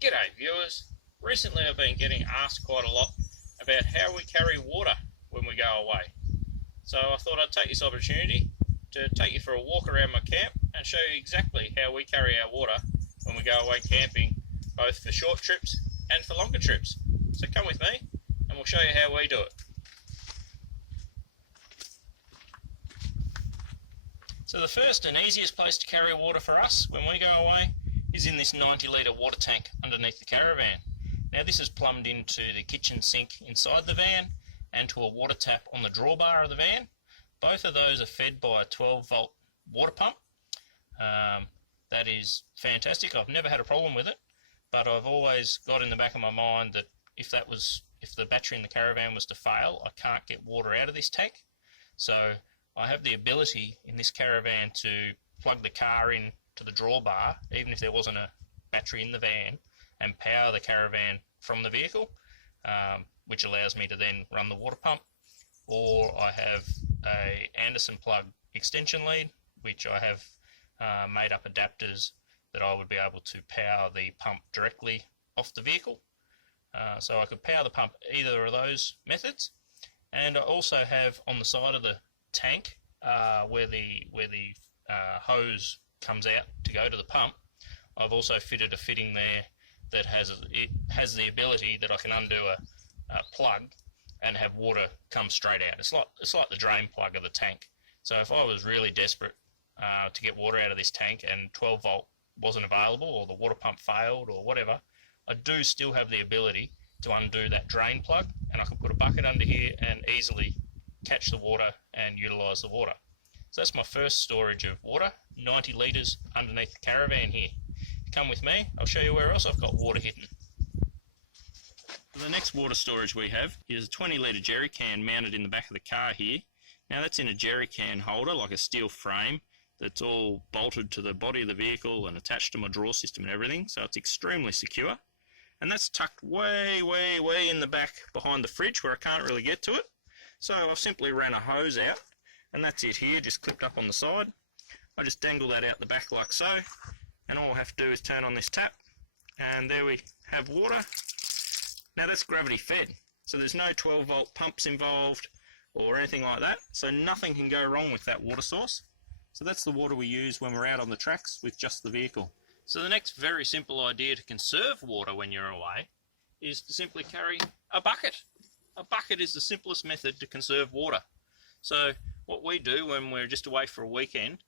G'day viewers. Recently I've been getting asked quite a lot about how we carry water when we go away. So I thought I'd take this opportunity to take you for a walk around my camp and show you exactly how we carry our water when we go away camping, both for short trips and for longer trips. So come with me and we'll show you how we do it. So the first and easiest place to carry water for us when we go away is in this 90 litre water tank underneath the caravan. Now this is plumbed into the kitchen sink inside the van and to a water tap on the drawbar of the van. Both of those are fed by a 12 volt water pump. That is fantastic. I've never had a problem with it, but I've always got in the back of my mind that if the battery in the caravan was to fail, I can't get water out of this tank. So I have the ability in this caravan to plug the car in to the drawbar, even if there wasn't a battery in the van, and power the caravan from the vehicle, which allows me to then run the water pump. Or I have a Anderson plug extension lead, which I have made up adapters that I would be able to power the pump directly off the vehicle. So I could power the pump either of those methods. And I also have on the side of the tank where the hose comes out to go to the pump, I've also fitted a fitting there that has the ability that I can undo a plug and have water come straight out. It's like the drain plug of the tank. So if I was really desperate to get water out of this tank and 12 volt wasn't available, or the water pump failed or whatever, I do still have the ability to undo that drain plug, and I can put a bucket under here and easily catch the water and utilise the water. So that's my first storage of water, 90 litres underneath the caravan here. Come with me, I'll show you where else I've got water hidden. The next water storage we have is a 20 litre jerry can mounted in the back of the car here. Now that's in a jerry can holder, like a steel frame, that's all bolted to the body of the vehicle and attached to my drawer system and everything, so it's extremely secure. And that's tucked way in the back behind the fridge where I can't really get to it. So I've simply ran a hose out, and that's it here, just clipped up on the side. I just dangle that out the back like so, and all I have to do is turn on this tap, and there we have water. Now that's gravity fed, so there's no 12 volt pumps involved or anything like that, so nothing can go wrong with that water source. So that's the water we use when we're out on the tracks with just the vehicle. So the next very simple idea to conserve water when you're away is to simply carry a bucket. A bucket is the simplest method to conserve water. So what we do when we're just away for a weekend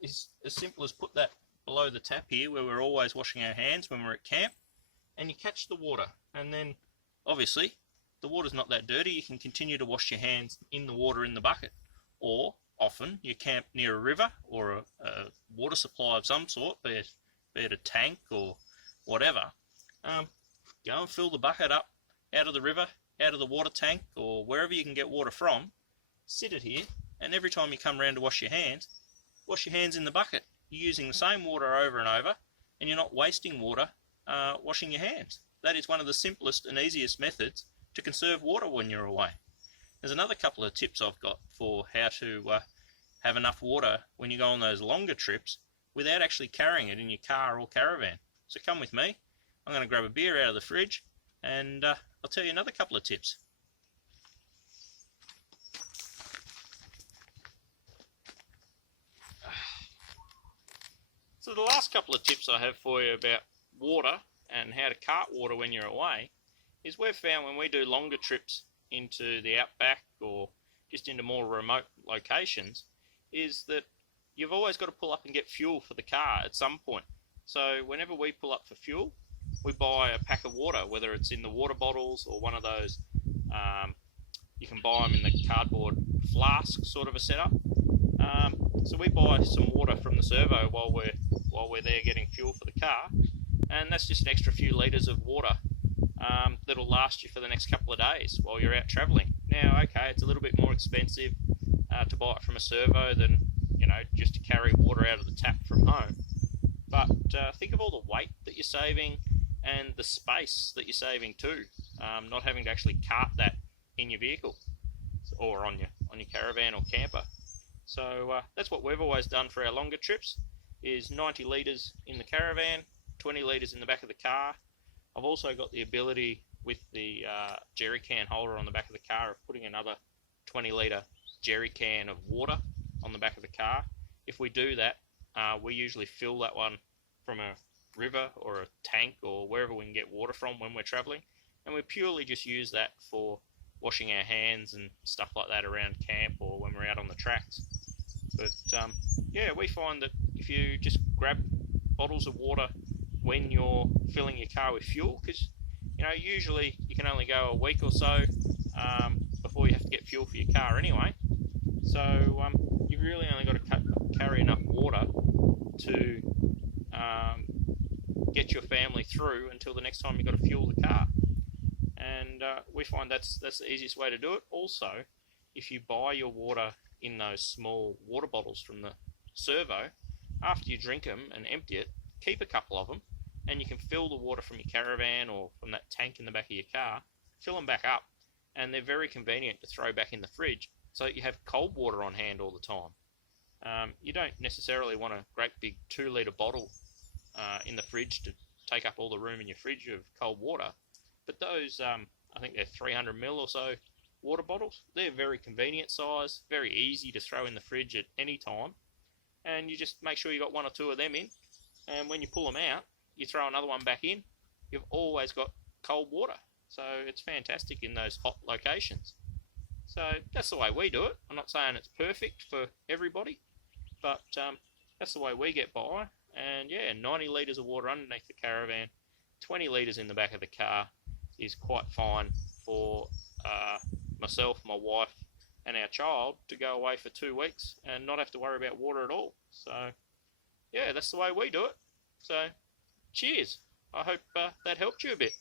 is as simple as put that below the tap here where we're always washing our hands when we're at camp, and you catch the water, and then obviously the water's not that dirty, you can continue to wash your hands in the water in the bucket. Or often you camp near a river or a water supply of some sort, be it a tank or whatever. Go and fill the bucket up out of the river, out of the water tank, or wherever you can get water from. Sit it here, and every time you come around to wash your hands in the bucket. You're using the same water over and over, and you're not wasting water washing your hands. That is one of the simplest and easiest methods to conserve water when you're away. There's another couple of tips I've got for how to have enough water when you go on those longer trips without actually carrying it in your car or caravan. So come with me. I'm going to grab a beer out of the fridge, and I'll tell you another couple of tips. So the last couple of tips I have for you about water and how to cart water when you're away is we've found when we do longer trips into the outback or just into more remote locations is that you've always got to pull up and get fuel for the car at some point. So whenever we pull up for fuel, we buy a pack of water, whether it's in the water bottles or one of those, you can buy them in the cardboard flask sort of a setup. So we buy some water from the servo while we're there getting fuel for the car, and that's just an extra few litres of water that'll last you for the next couple of days while you're out travelling. Now, okay, it's a little bit more expensive to buy it from a servo than, just to carry water out of the tap from home. But think of all the weight that you're saving and the space that you're saving too, not having to actually cart that in your vehicle or on your caravan or camper. So that's what we've always done for our longer trips, is 90 litres in the caravan, 20 litres in the back of the car. I've also got the ability with the jerry can holder on the back of the car of putting another 20 litre jerry can of water on the back of the car. If we do that, we usually fill that one from a river or a tank or wherever we can get water from when we're travelling, and we purely just use that for washing our hands and stuff like that around camp or when we're out on the tracks. But yeah, we find that if you just grab bottles of water when you're filling your car with fuel, because usually you can only go a week or so before you have to get fuel for your car anyway, so you've really only got to carry enough water to get your family through until the next time you've got to fuel the car. And we find that's the easiest way to do it. Also, if you buy your water in those small water bottles from the servo, after you drink them and empty it, keep a couple of them, and you can fill the water from your caravan or from that tank in the back of your car, fill them back up, and they're very convenient to throw back in the fridge so that you have cold water on hand all the time. You don't necessarily want a great big 2 litre bottle in the fridge to take up all the room in your fridge of cold water, but those, I think they're 300 ml or so water bottles, they're very convenient size, very easy to throw in the fridge at any time, and you just make sure you got 1 or 2 of them in, and when you pull them out, you throw another one back in, you've always got cold water. So it's fantastic in those hot locations. So that's the way we do it. I'm not saying it's perfect for everybody, but that's the way we get by. And yeah, 90 litres of water underneath the caravan, 20 litres in the back of the car is quite fine for myself, my wife and our child to go away for 2 weeks and not have to worry about water at all. So yeah, that's the way we do it. So cheers. I hope that helped you a bit.